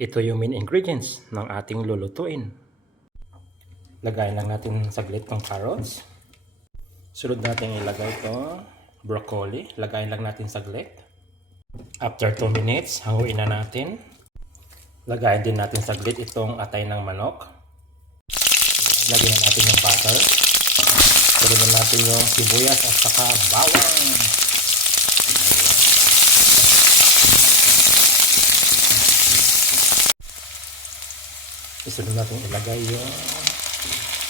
Ito yung main ingredients ng ating lulutuin. Lagayin lang natin saglit tong carrots. Sunod natin ilagay itong broccoli. Lagayin lang natin saglit. After 2 minutes, hanguin na natin. Lagayin din natin saglit itong atay ng manok. Lagyan na natin yung butter. Sunod na natin yung sibuyas at saka bawang. Isunod natin ilagay yung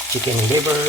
chicken liver.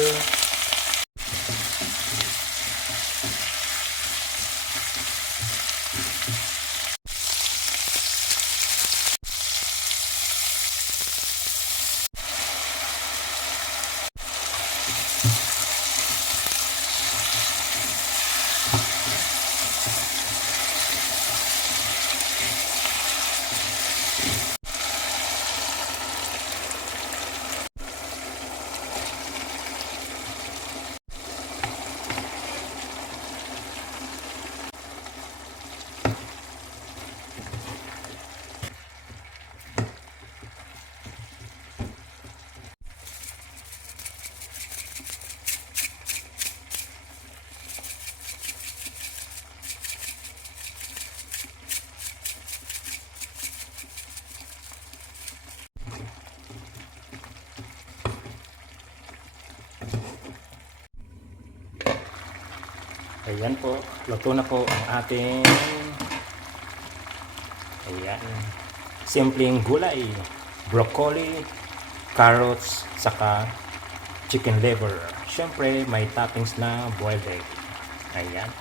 Ayan po, luto na po ang ating simpleng gulay, broccoli, carrots, saka chicken liver. Siyempre may toppings na boiled egg. Ayan,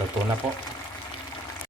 luto na po.